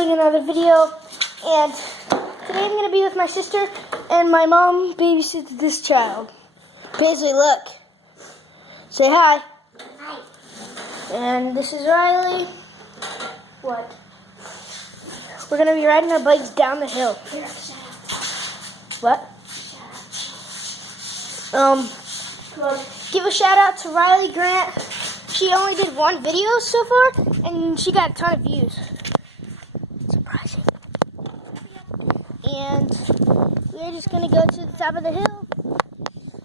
doing another video, and today I'm going to be with my sister, and my mom babysits this child. Paisley, look. Say hi. Hi. And this is Riley. What? We're going to be riding our bikes down the hill. What? Give a shout out to Riley Grant. She only did one video so far, and she got a ton of views. Surprising. And we're just gonna go to the top of the hill.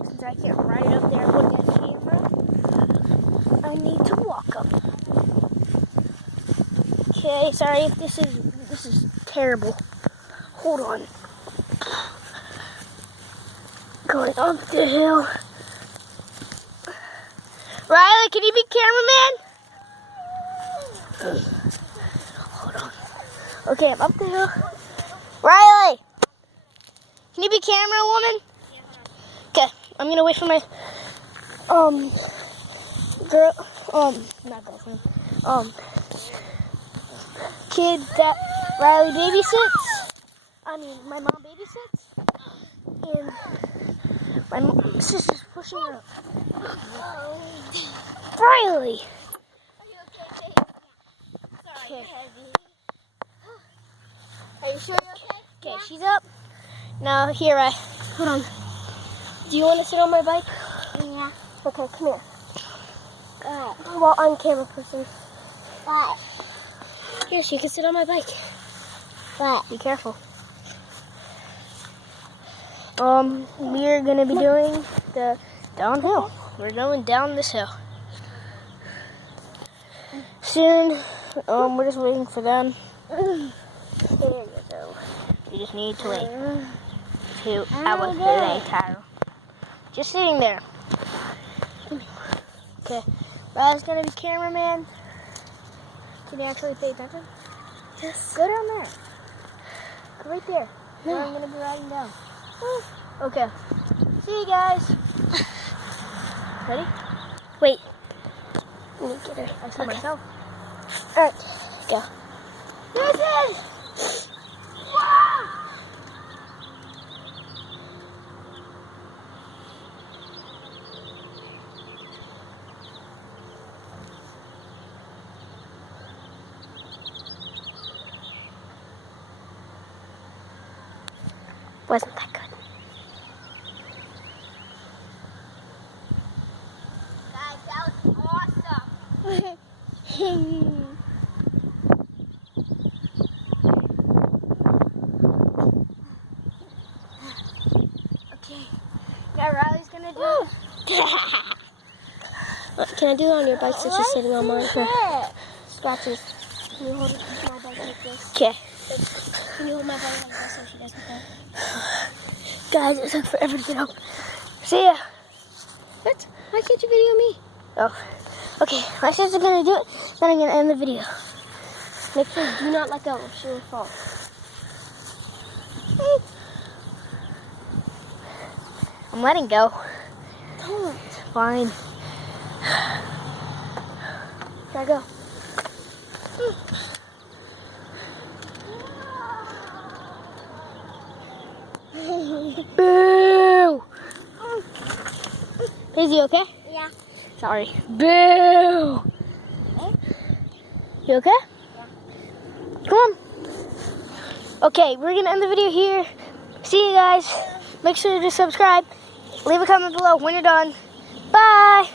Since I can't ride up there with that camera, I need to walk up. Okay, sorry if this is terrible. Hold on. Going up the hill. Riley, can you be cameraman? Hold on. Okay, I'm up the hill. Riley, can you be camera woman? Okay, I'm gonna wait for my kid that Riley babysits. I mean, my mom babysits, and my sister's pushing her up. Riley! Are you okay? Sorry, Okay. heavy. Are you sure you're okay? Okay, she's up. Now, here, hold on. Do you want to sit on my bike? Yeah. Okay, come here. Well, I'm camera person. What? Here, she can sit on my bike. What? Be careful. We're gonna be doing the downhill. We're going down this hill. Soon, we're just waiting for them. There you go. We just need to wait 2 hours later. Just sitting there. Okay, Riley's gonna be cameraman. Can you actually pay attention? Yes. Go down there. Go right there. No. Where I'm gonna be riding down. Okay. See you guys. Ready? Wait. Let me get her. I see myself. Alright. Go. This is. Wow! Wasn't that good? Guys, that was awesome. Okay. Now Riley's gonna do it. Can I do it on your bike since you're sitting on mine? Scratches. Can you hold my bike like this? Okay. Can you hold my bike like this so she doesn't go? Guys, it took forever to get up. See ya. What? Why can't you video me? Oh. Okay, my sister's gonna do it, then I'm gonna end the video. Make sure you do not let go or she will fall. I'm letting go. Don't. Fine. Here I go. Boo! Is he okay? Yeah. Sorry. Boo! You okay? Yeah. Come on. Okay, we're gonna end the video here. See you guys. Make sure to subscribe. Leave a comment below when you're done. Bye!